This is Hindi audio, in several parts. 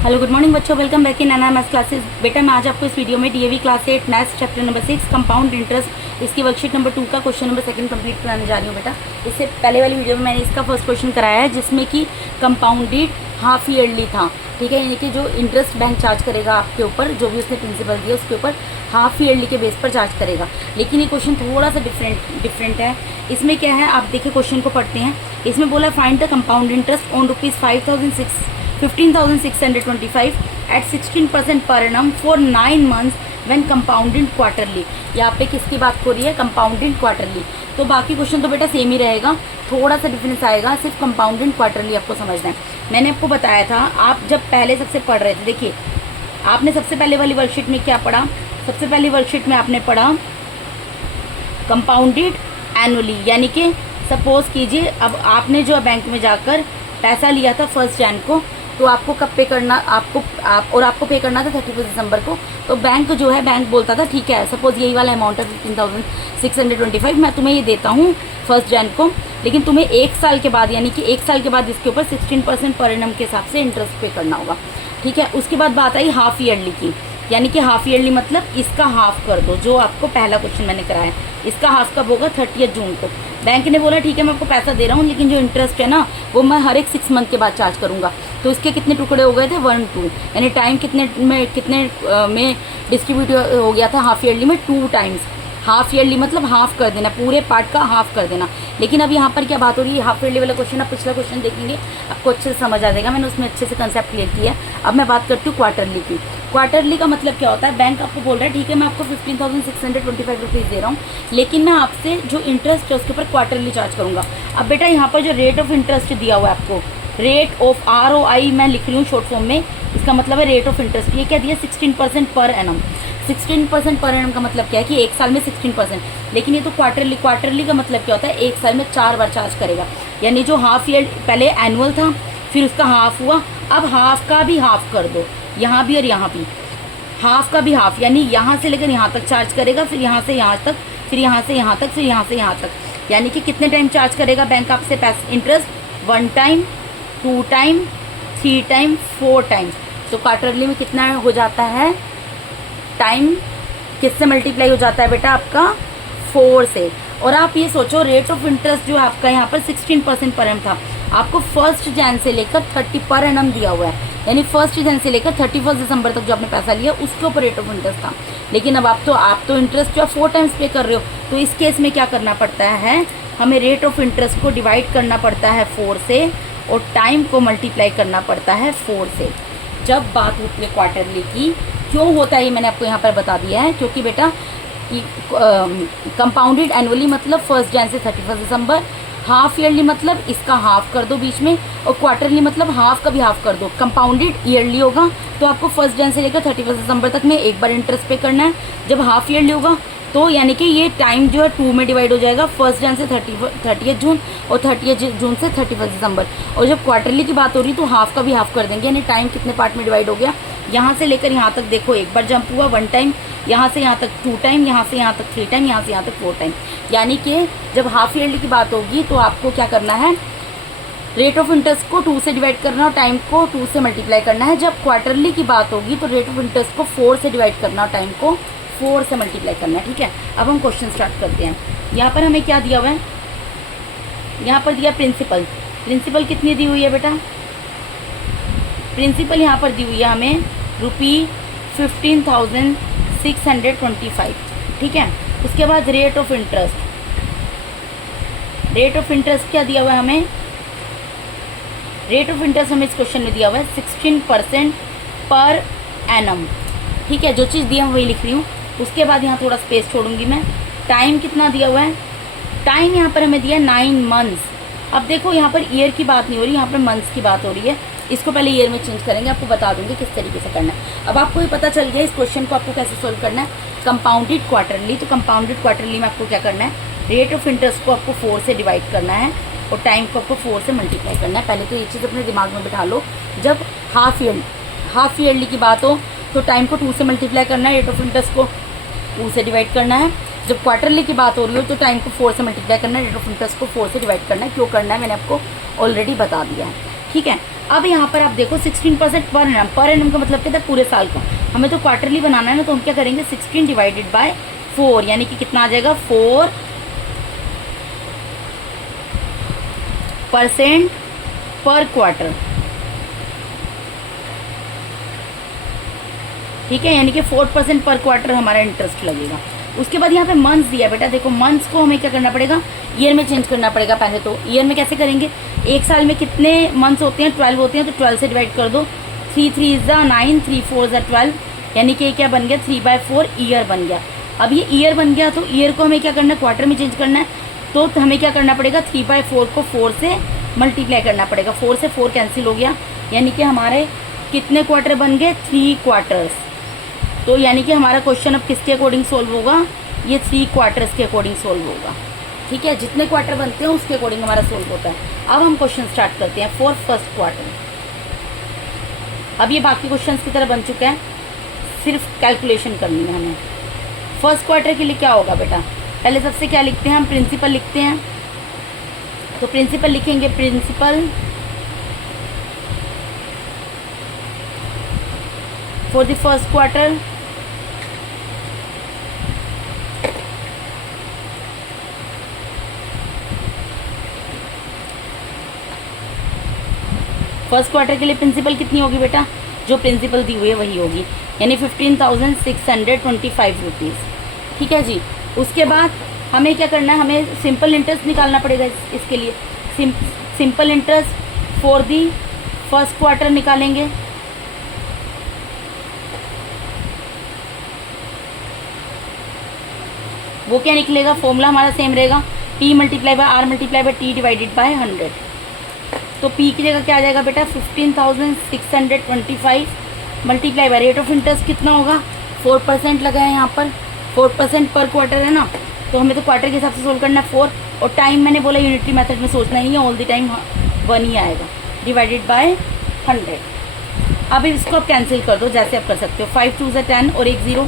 हेलो गुड मॉर्निंग बच्चों, welcome back in NIMS classes. बेटा मैं आज आपको इस वीडियो में DAV class 8 maths chapter number 6 compound interest इसकी वर्कशीट नंबर 2 का क्वेश्चन नंबर 2 कंप्लीट कराने जा रही हूँ। बेटा इससे पहले वाली वीडियो में मैंने इसका फर्स्ट क्वेश्चन कराया है जिसमें कि कंपाउंडेड हाफ ईयरली था। ठीक है, यानी कि जो इंटरेस्ट बैंक चार्ज करेगा आपके ऊपर, जो भी उसने प्रिंसिपल दिया उसके ऊपर हाफ ईयरली के बेस पर चार्ज करेगा। लेकिन ये क्वेश्चन थोड़ा सा डिफरेंट है। इसमें क्या है, आप देखिए क्वेश्चन को पढ़ते हैं। इसमें बोला find the compound interest on ₹15,625 at 16% per annum for 9 months when compounded quarterly। यहाँ पे किसकी बात हो रही है? Compounded quarterly. तो बाकी क्वेश्चन तो बेटा सेम ही रहेगा, थोड़ा सा डिफरेंस आएगा, सिर्फ कंपाउंडेड क्वार्टरली आपको समझना है। मैंने आपको बताया था, आप जब पहले सबसे पढ़ रहे थे, देखिए आपने सबसे पहले वाली वर्कशीट में क्या पढ़ा? सबसे पहली वर्कशीट में आपने पढ़ा कंपाउंडेड एनुअली, यानी कि सपोज कीजिए अब आपने जो बैंक में जाकर पैसा लिया था 1 जनवरी को, तो आपको कब पे करना, आपको पे करना था 31 दिसंबर को। तो बैंक जो है, बैंक बोलता था ठीक है, सपोज यही वाला अमाउंट है 15,625, मैं तुम्हें ये देता हूँ 1 जनवरी को, लेकिन तुम्हें 1 साल के बाद, यानी कि 1 साल के बाद इसके ऊपर 16% पर एनम के हिसाब से इंटरेस्ट पे करना होगा। ठीक है, उसके बाद बात आई हाफ ईयरली की, यानी कि हाफ ईयरली मतलब इसका हाफ कर दो, जो आपको पहला क्वेश्चन मैंने कराया। इसका हाफ कब होगा? 30 जून को। बैंक ने बोला ठीक है मैं आपको पैसा दे रहा हूँ, लेकिन जो इंटरेस्ट है ना वो मैं हर एक 6 मंथ के बाद चार्ज करूँगा। तो इसके कितने टुकड़े हो गए थे? 1, 2, यानी टाइम कितने में डिस्ट्रीब्यूट हो गया था? हाफ ईयरली में 2 टाइम्स। हाफ ईयरली मतलब हाफ कर देना, पूरे पार्ट का हाफ कर देना। लेकिन अब यहाँ पर क्या बात हो रही है? हाफ ईयरली वाला क्वेश्चन, आप पिछला क्वेश्चन देखेंगे आपको अच्छे से समझ आ जाएगा, मैंने उसमें अच्छे से कंसेप्ट क्लियर किया है। अब मैं बात करती हूँ क्वार्टरली की। क्वार्टरली का मतलब क्या होता है? बैंक आपको बोल रहा है ठीक है मैं आपको 15,625 रुपीज़ दे रहा हूँ, लेकिन मैं आपसे जो इंटरेस्ट है उसके ऊपर क्वार्टरली चार्ज करूँगा। अब बेटा यहाँ पर जो रेट ऑफ इंटरेस्ट दिया हुआ है आपको, रेट ऑफ ROI मैं लिख रही हूँ शॉर्ट फॉर्म में, इसका मतलब है रेट ऑफ इंटरेस्ट। ये क्या दिया? 16% पर एनम। 16% पर एनम का मतलब क्या है कि 1 साल में 16%, लेकिन ये तो क्वार्टरली का मतलब क्या होता है? 1 साल में 4 बार चार्ज करेगा। यानी जो हाफ ईयर पहले एनुअल था, फिर उसका हाफ हुआ, अब हाफ का भी हाफ कर दो, यहाँ भी और यहाँ भी हाफ का भी हाफ, यानी यहाँ से लेकर यहाँ तक चार्ज करेगा, फिर यहाँ से यहाँ तक, फिर यहाँ से यहाँ तक, फिर यहाँ से यहाँ तक। यानी कि कितने टाइम चार्ज करेगा बैंक आपसे पैसा interest? 1 time, 2 time, 3 time, 4 time. तो क्वार्टरली में कितना हो जाता है? टाइम किससे मल्टीप्लाई हो जाता है बेटा? आपका 4 से। और आप ये सोचो रेट ऑफ इंटरेस्ट जो आपका यहाँ पर 16% पर एनम था, आपको 1 जनवरी से लेकर 30 पर एनम दिया हुआ है, यानी 1 जनवरी से लेकर 31 दिसंबर तक जो आपने पैसा लिया उसके ऊपर रेट ऑफ इंटरेस्ट था। लेकिन अब आप तो इंटरेस्ट जो 4 टाइम्स पे कर रहे हो, तो इस केस में क्या करना पड़ता है? हमें रेट ऑफ इंटरेस्ट को डिवाइड करना पड़ता है 4 से, और टाइम को मल्टीप्लाई करना पड़ता है 4 से। जब बात होती है क्वार्टरली की, क्यों होता है ये मैंने आपको यहाँ पर बता दिया है, क्योंकि बेटा कंपाउंडेड एनुअली मतलब 1 जनवरी से 31 दिसंबर, हाफ ईयरली मतलब इसका हाफ कर दो बीच में, और क्वार्टरली मतलब हाफ का भी हाफ कर दो। कंपाउंडेड ईयरली होगा तो आपको 1 जनवरी से लेकर 31 दिसंबर तक में एक बार इंटरेस्ट पे करना है। जब हाफ ईयरली होगा तो यानी कि ये टाइम जो है 2 में डिवाइड हो जाएगा, 1 जनवरी से 30 जून और 30 जून से 31 दिसंबर। और जब क्वार्टरली की बात हो रही है तो हाफ का भी हाफ कर देंगे, यानी टाइम कितने पार्ट में डिवाइड हो गया? यहाँ से लेकर यहाँ तक देखो एक बार जंप हुआ 1 टाइम, यहाँ से यहाँ तक 2 टाइम, यहाँ से यहाँ तक 3 टाइम, यहाँ से यहाँ तक 4 टाइम। यानी कि जब हाफ ईयरली की बात होगी तो आपको क्या करना है? रेट ऑफ इंटरेस्ट को 2 से डिवाइड करना और टाइम को 2 से मल्टीप्लाई करना है। जब क्वार्टरली की बात होगी तो रेट ऑफ इंटरेस्ट को 4 से डिवाइड करना और टाइम को 4 से मल्टीप्लाई करना है। ठीक है, अब हम क्वेश्चन स्टार्ट करते हैं। यहाँ पर हमें क्या दिया हुआ है? यहाँ पर दिया प्रिंसिपल। प्रिंसिपल कितनी दी हुई है बेटा? प्रिंसिपल यहाँ पर दी हुई है हमें ₹15,625। ठीक है, उसके बाद rate of interest, rate of interest क्या दिया हुआ है हमें? रेट ऑफ इंटरेस्ट हमें इस क्वेश्चन में दिया हुआ है 16% पर एनम। ठीक है, जो चीज़ दिया मैं वही लिख रही हूँ। उसके बाद यहाँ थोड़ा स्पेस छोड़ूंगी मैं। टाइम कितना दिया हुआ है? टाइम यहाँ पर हमें दिया 9 मंथ्स। अब देखो यहाँ पर ईयर की बात नहीं हो रही, यहाँ पर मंथ्स की बात हो रही है। इसको पहले ईयर में चेंज करेंगे, आपको बता दूंगी किस तरीके से करना है। अब आपको ये पता चल गया इस क्वेश्चन को आपको कैसे सोल्व करना है। कंपाउंडेड क्वार्टरली, तो कंपाउंडेड क्वार्टरली में आपको क्या करना है? रेट ऑफ इंटरेस्ट को आपको 4 से डिवाइड करना है और टाइम को आपको 4 से मल्टीप्लाई करना है। पहले तो ये चीज़ अपने दिमाग में बिठा लो। जब हाफ ईयरली की बात हो तो टाइम को 2 से मल्टीप्लाई करना है, रेट ऑफ इंटरेस्ट को 2 से डिवाइड करना है। जब क्वार्टरली की बात हो रही हो तो टाइम को 4 से मल्टीप्लाई करना है, रेट ऑफ इंटरेस्ट को 4 से डिवाइड करना है। क्यों करना है मैंने आपको ऑलरेडी बता दिया है। ठीक है, अब यहाँ पर आप देखो 16% पर एनम का मतलब क्या था, पूरे साल का। हमें तो क्वार्टरली बनाना है ना, तो हम क्या करेंगे 16 डिवाइडेड बाय 4, यानी कि कितना आ जाएगा 4% पर क्वार्टर। ठीक है, यानी कि 4% पर क्वार्टर हमारा इंटरेस्ट लगेगा। उसके बाद यहाँ पे मंथ्स दिया बेटा, देखो मंथ्स को हमें क्या करना पड़ेगा, ईयर में चेंज करना पड़ेगा। पहले तो ईयर में कैसे करेंगे, एक साल में कितने मंथ्स होते हैं, 12 होते हैं, तो 12 से डिवाइड कर दो। 3 3 इज़ 9, 3 4 इज़ 12, यानी कि क्या बन गया 3/4 ईयर बन गया। अब ये ईयर बन गया, तो ईयर को हमें क्या करना है, क्वार्टर में चेंज करना है। तो हमें क्या करना पड़ेगा, 3/4 को 4 से मल्टीप्लाई करना पड़ेगा। 4 से 4 कैंसिल हो गया, यानी कि हमारे कितने क्वार्टर बन गए, 3 क्वार्टर्स। तो यानी कि हमारा क्वेश्चन अब किसके अकॉर्डिंग सोल्व होगा, ये 3 क्वार्टर्स के अकॉर्डिंग सोल्व होगा। ठीक है, जितने क्वार्टर बनते हैं उसके अकॉर्डिंग हमारा सोल्व होता है। अब हम क्वेश्चन स्टार्ट करते हैं फॉर फर्स्ट क्वार्टर। अब ये बाकी क्वेश्चन की तरह बन चुका है, सिर्फ कैलकुलेशन करनी है हमें। फर्स्ट क्वार्टर के लिए क्या होगा बेटा, पहले सबसे क्या लिखते हैं हम, प्रिंसिपल लिखते हैं। तो प्रिंसिपल लिखेंगे, principal for the first quarter first quarter के लिए प्रिंसिपल कितनी होगी बेटा, जो प्रिंसिपल दी हुई है वही होगी, यानी 15,625 रुपीज़। ठीक है जी। उसके बाद हमें क्या करना है, हमें सिंपल इंटरेस्ट निकालना पड़ेगा इसके लिए। Simple interest for the first quarter निकालेंगे। वो क्या निकलेगा, फॉर्मूला हमारा सेम रहेगा, P multiply by R multiply by T divided by 100। तो P की जगह क्या आ जाएगा बेटा, 15,625 multiply by rate of interest कितना होगा, 4% लगा है यहाँ पर, 4% पर क्वार्टर है ना, तो हमें तो क्वार्टर के हिसाब से सोल्व करना है 4। और टाइम मैंने बोला यूनिटरी मेथड में सोचना ही है, ऑल द टाइम 1 ही आएगा, डिवाइडेड बाय 100। अब इसको आप कैंसिल कर दो जैसे आप कर सकते हो, 5 2 ज़ा 10 और 1 0,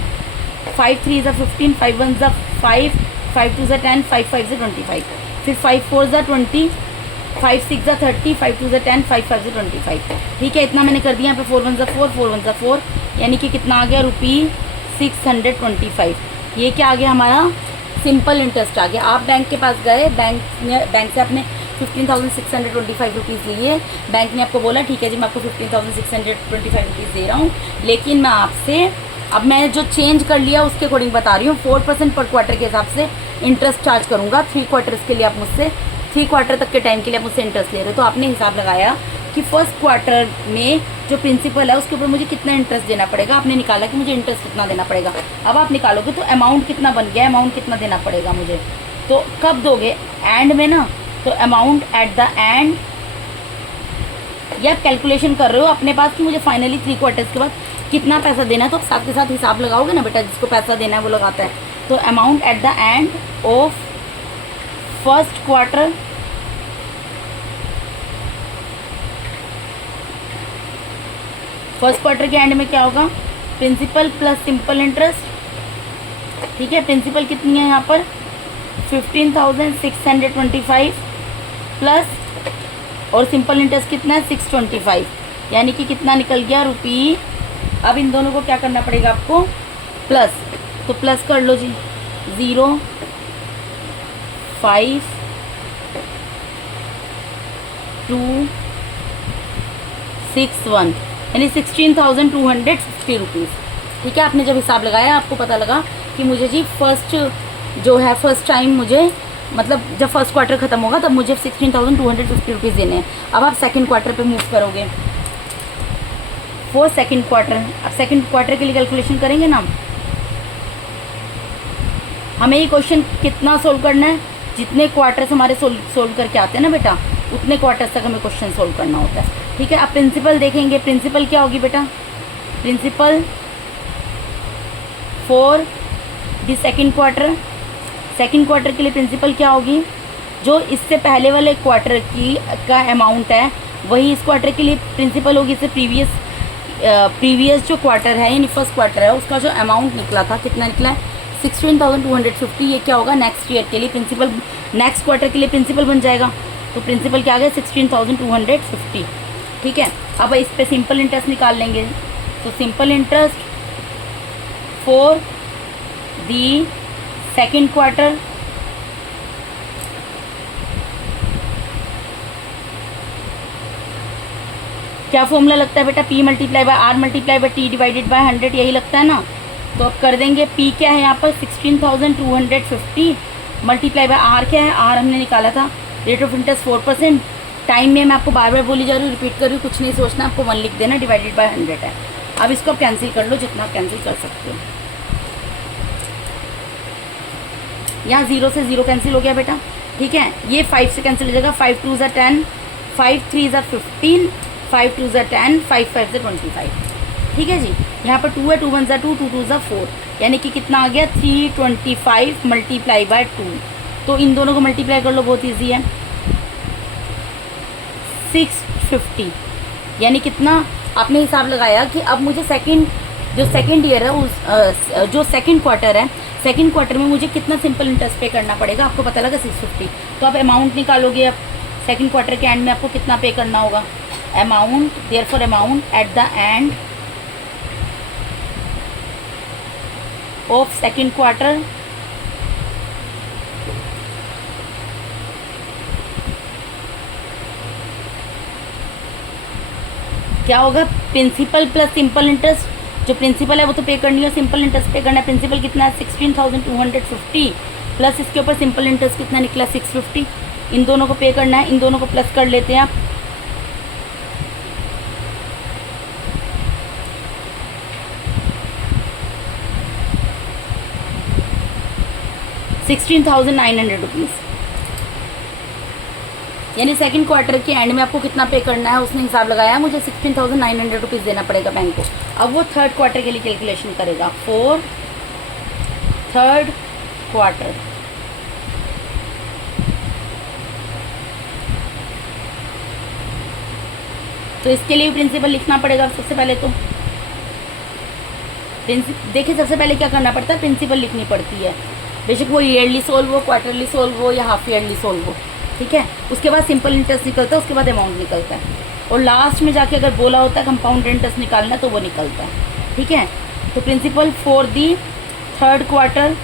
5 3 ज़ा 15, 5 1 ज़ा 5, 5 2 ज़ा 10, 5 5 ज़ा 25, फिर 5 4 ज़ा 20, 5 6 ज़ा 30, 5 2 ज़ा 10, 5 5 ज़ा 25। ठीक है, इतना मैंने कर दिया। यहाँ पे 4 1 ज़ा 4, 4 1 ज़ा 4, यानी कि कितना आ गया, ₹625। ये क्या आ गया हमारा, सिंपल इंटरेस्ट आ गया। आप बैंक के पास गए, बैंक से आपने 15,625 रुपीज़ लिए, बैंक ने आपको बोला ठीक है जी मैं आपको 15,625 रुपीज़ दे रहा हूँ, लेकिन मैं आपसे अब मैं जो चेंज कर लिया उसके अकॉर्डिंग बता रही हूँ, 4% पर क्वार्टर के हिसाब से इंटरेस्ट चार्ज करूँगा। 3 क्वार्टर्स के लिए आप मुझसे 3 क्वार्टर तक के टाइम के लिए आप मुझसे इंटरेस्ट ले रहे हो, तो आपने हिसाब लगाया कि फर्स्ट क्वार्टर में जो प्रिंसिपल है उसके ऊपर मुझे कितना इंटरेस्ट देना पड़ेगा। आपने निकाला कि मुझे इंटरेस्ट कितना देना पड़ेगा। अब आप निकालोगे तो अमाउंट कितना बन गया, अमाउंट कितना देना पड़ेगा मुझे, तो कब दोगे, एंड में ना, तो अमाउंट एट द एंड। या आप कैलकुलेशन कर रहे हो अपने पास कि मुझे फाइनली 3 क्वार्टर्स के बाद कितना पैसा देना है, तो साथ के साथ हिसाब लगाओगे ना बेटा, जिसको पैसा देना है वो लगाता है। तो amount at the end of first quarter के एंड में क्या होगा, प्रिंसिपल प्लस सिंपल इंटरेस्ट। ठीक है, प्रिंसिपल कितनी है यहाँ पर 15,625 प्लस, और सिंपल इंटरेस्ट कितना है 625, यानी कि कितना निकल गया रुपी। अब इन दोनों को क्या करना पड़ेगा आपको, प्लस, तो प्लस कर लो जी, 0 5 2 6 1, यानी 16,250 रुपीज़। ठीक है, आपने जब हिसाब लगाया आपको पता लगा कि मुझे जी फर्स्ट टाइम मुझे, मतलब जब फर्स्ट क्वार्टर ख़त्म होगा तब मुझे 16,250 रुपीज़ देने हैं। अब आप सेकंड क्वार्टर पे मूव करोगे फॉर सेकंड क्वार्टर। अब सेकंड क्वार्टर के लिए कैलकुलेशन करेंगे ना, हमें ये क्वेश्चन कितना सोल्व करना है, जितने क्वार्टर्स हमारे सोल्व करके आते हैं ना बेटा, उतने क्वार्टर्स तक हमें क्वेश्चन सोल्व करना होता है। ठीक है, अब प्रिंसिपल देखेंगे, प्रिंसिपल क्या होगी बेटा, principal for the second quarter. Second quarter के लिए प्रिंसिपल क्या होगी, जो इससे पहले वाले क्वार्टर की का अमाउंट है वही इस क्वार्टर के लिए प्रिंसिपल होगी। इससे प्रीवियस जो क्वार्टर है यानी फर्स्ट क्वार्टर है उसका जो अमाउंट निकला था, कितना निकला है 16,250। ये क्या होगा, नेक्स्ट ईयर के लिए प्रिंसिपल, नेक्स्ट क्वार्टर के लिए प्रिंसिपल बन जाएगा। तो प्रिंसिपल क्या आ गया 16,250। ठीक है। अब इस पे सिंपल इंटरेस्ट निकाल लेंगे। तो simple interest for the second quarter, क्या फॉर्मूला लगता है बेटा? P multiply by R multiply by T divided by 100, यही लगता है ना। तो अब कर देंगे, P क्या है यहाँ पर 16,250 मल्टीप्लाई बाय R क्या है, R हमने निकाला था रेट ऑफ इंटरेस्ट 4%। टाइम में मैं आपको बार बार बोली जा रही हूँ, रिपीट कर रही हूँ, कुछ नहीं सोचना, आपको 1 लिख देना, डिवाइडेड बाय 100 है। अब इसको आप कैंसिल कर लो, जितना आप कैंसिल कर सकते हो। यहाँ 0 से 0 कैंसिल हो गया बेटा, ठीक है। ये 5 से कैंसिल हो जाएगा, 5 2 ज़ा 10, 5 3 ज़ा 15, 5 2 ज़ा 10, 5 5 ज़ा 25, ठीक है जी। यहाँ पर 2 है, 2 1 ज़ा 2, 2 2 ज़ा 4, यानी कि कितना आ गया 325 मल्टीप्लाई बाय 2। तो इन दोनों को मल्टीप्लाई कर लो, बहुत ईजी है, 650, यानी कितना आपने हिसाब लगाया कि अब मुझे जो सेकंड ईयर है उस जो सेकंड क्वार्टर है, सेकंड क्वार्टर में मुझे कितना सिंपल इंटरेस्ट पे करना पड़ेगा, आपको पता लगा 650। तो आप अमाउंट निकालोगे, अब सेकंड क्वार्टर के एंड में आपको कितना पे करना होगा, amount, therefore amount at the end of second quarter क्या होगा, प्रिंसिपल प्लस सिंपल इंटरेस्ट। जो प्रिंसिपल है वो तो पे करनी है, सिंपल इंटरेस्ट पे करना है। प्रिंसिपल कितना है 16,250 प्लस इसके ऊपर सिंपल इंटरेस्ट कितना निकला 650, इन दोनों को पे करना है, इन दोनों को प्लस कर लेते हैं आप। ₹16,900, यानी सेकंड क्वार्टर के एंड में आपको कितना पे करना है, उसने हिसाब लगाया, मुझे ₹16,900 देना पड़ेगा बैंक को। अब वो थर्ड क्वार्टर के लिए कैलकुलेशन करेगा, फॉर थर्ड क्वार्टर। तो इसके लिए प्रिंसिपल लिखना पड़ेगा सबसे पहले। तो देखिए सबसे पहले क्या करना पड़ता है, प्रिंसिपल लिखनी पड़ती है, बेशक वो ईयरली सोल्व हो, क्वार्टरली सोल्व हो या हाफ ईयरली सोल्व हो, ठीक है। उसके बाद सिंपल इंटरेस्ट निकलता है, उसके बाद अमाउंट निकलता है, और लास्ट में जाके अगर बोला होता है कंपाउंड इंटरेस्ट निकालना तो वो निकलता है, ठीक है। तो principal for the third quarter,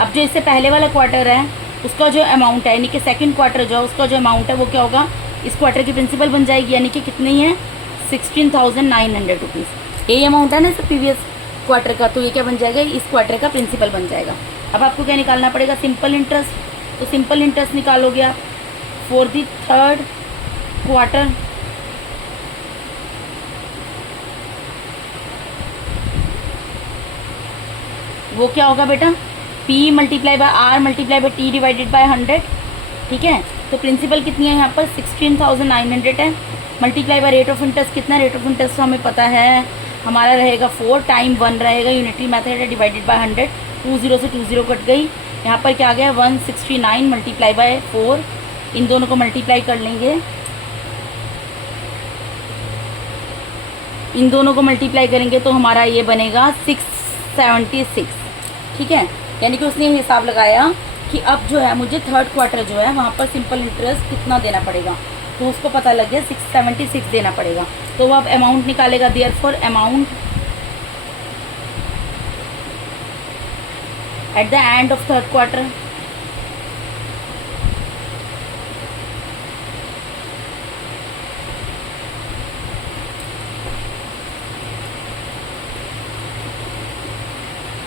अब जो इससे पहले वाला क्वार्टर है उसका जो अमाउंट है, यानी कि सेकंड क्वार्टर जो है उसका जो अमाउंट है वो क्या होगा, इस क्वार्टर की प्रिंसिपल बन जाएगी, यानी कि कितनी है ₹16,900। यही अमाउंट है ना इस प्रीवियस क्वार्टर का, तो ये क्या बन जाएगा, इस क्वार्टर का प्रिंसिपल बन जाएगा। अब आपको क्या निकालना पड़ेगा, सिंपल इंटरेस्ट। तो सिंपल इंटरेस्ट निकालोगे आप फॉर दी थर्ड क्वार्टर, वो क्या होगा बेटा, P multiply by R multiply by T divided by 100, ठीक है। तो प्रिंसिपल कितनी है यहाँ पर 16,900 है, multiply by rate of interest कितना, रेट ऑफ इंटरेस्ट तो हमें पता है हमारा रहेगा 4, टाइम 1 रहेगा, यूनिटरी मेथड है, डिवाइडेड बाय 100, 20 से 20 कट गई, यहाँ पर क्या आ गया 169 मल्टीप्लाई बाय 4, इन दोनों को मल्टीप्लाई कर लेंगे, इन दोनों को मल्टीप्लाई करेंगे तो हमारा ये बनेगा 676, ठीक है। यानी कि उसने हिसाब लगाया कि अब जो है मुझे थर्ड क्वार्टर जो है वहाँ पर सिंपल इंटरेस्ट कितना देना पड़ेगा, तो उसको पता लग गया 676 देना पड़ेगा। तो वो अब अमाउंट निकालेगा, therefore amount at the end of third quarter,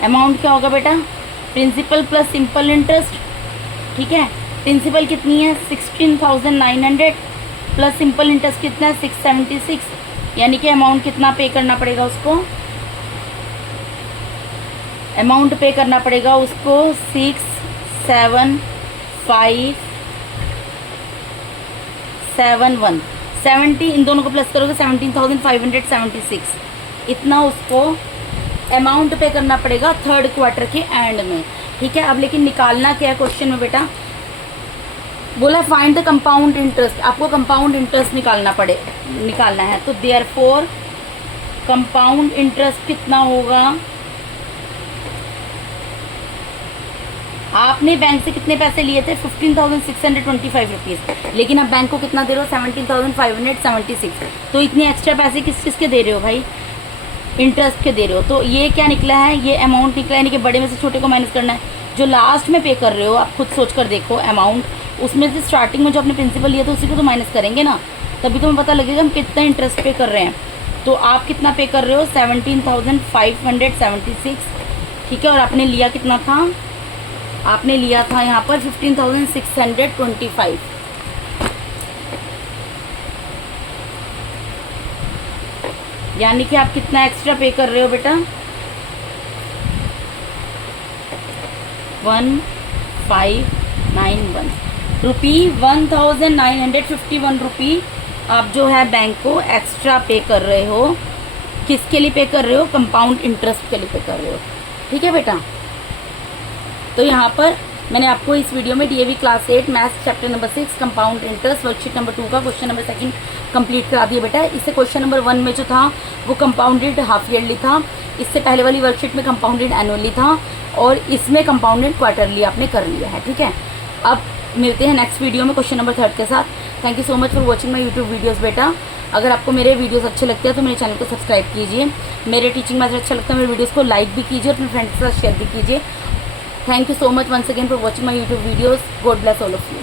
amount क्या होगा बेटा, प्रिंसिपल प्लस सिंपल इंटरेस्ट, ठीक है। प्रिंसिपल कितनी है 16,900 प्लस सिंपल इंटरेस्ट कितना है 676, यानी कि अमाउंट कितना पे करना पड़ेगा उसको, अमाउंट पे करना पड़ेगा उसको 67571, 70, इन दोनों को प्लस करोगे 17,576, इतना उसको अमाउंट पे करना पड़ेगा थर्ड क्वार्टर के एंड में, ठीक है। अब लेकिन निकालना क्या है क्वेश्चन में बेटा, बोला फाइंड द कंपाउंड इंटरेस्ट, आपको कंपाउंड इंटरेस्ट निकालना है। तो देयरफॉर कंपाउंड इंटरेस्ट कितना होगा, आपने बैंक से कितने पैसे लिए थे? 15,625 रुपीज़, लेकिन अब बैंक को कितना दे रहे हो? 17,576। तो इतने एक्स्ट्रा पैसे किस चीज़ के दे रहे हो भाई? इंटरेस्ट के दे रहे हो। तो ये क्या निकला है? ये अमाउंट निकला है, यानी कि बड़े में से छोटे को माइनस करना है। जो लास्ट में पे कर रहे हो, आप खुद सोच कर देखो अमाउंट, उसमें से स्टार्टिंग में जो आपने प्रिंसिपल लिया था उसी को तो माइनस करेंगे ना, तभी तो हमें पता लगेगा हम कितना इंटरेस्ट पे कर रहे हैं। तो आप कितना पे कर रहे हो? 17,576, ठीक है। और आपने लिया कितना था? आपने लिया था यहाँ पर 15,625। यानी कि आप कितना एक्स्ट्रा पे कर रहे हो बेटा? 1591 रुपी, 1951 रुपी आप जो है बैंक को एक्स्ट्रा पे कर रहे हो। किसके लिए पे कर रहे हो? कंपाउंड इंटरेस्ट के लिए पे कर रहे हो, ठीक है बेटा। तो यहाँ पर मैंने आपको इस वीडियो में DAV class 8 maths chapter number 6 compound interest worksheet number 2 का क्वेश्चन नंबर 2 कंप्लीट करा दिया बेटा। इससे क्वेश्चन नंबर 1 में जो था वो कंपाउंडेड हाफ ईयरली था, इससे पहले वाली वर्कशीट में कंपाउंडेड एनुअली था, और इसमें कंपाउंडेड क्वार्टरली आपने कर लिया है, ठीक है। अब मिलते हैं नेक्स्ट वीडियो में क्वेश्चन नंबर 3 के साथ। Thank you so much for watching my YouTube videos बेटा। अगर आपको मेरे वीडियोस अच्छे लगते हैं तो मेरे चैनल को सब्सक्राइब कीजिए। मेरे टीचिंग मैथड अच्छा लगता है मेरे वीडियोस को लाइक भी कीजिए, अपने फ्रेंड्स के साथ शेयर भी कीजिए। Thank you so much once again for watching my YouTube videos. God bless all of you.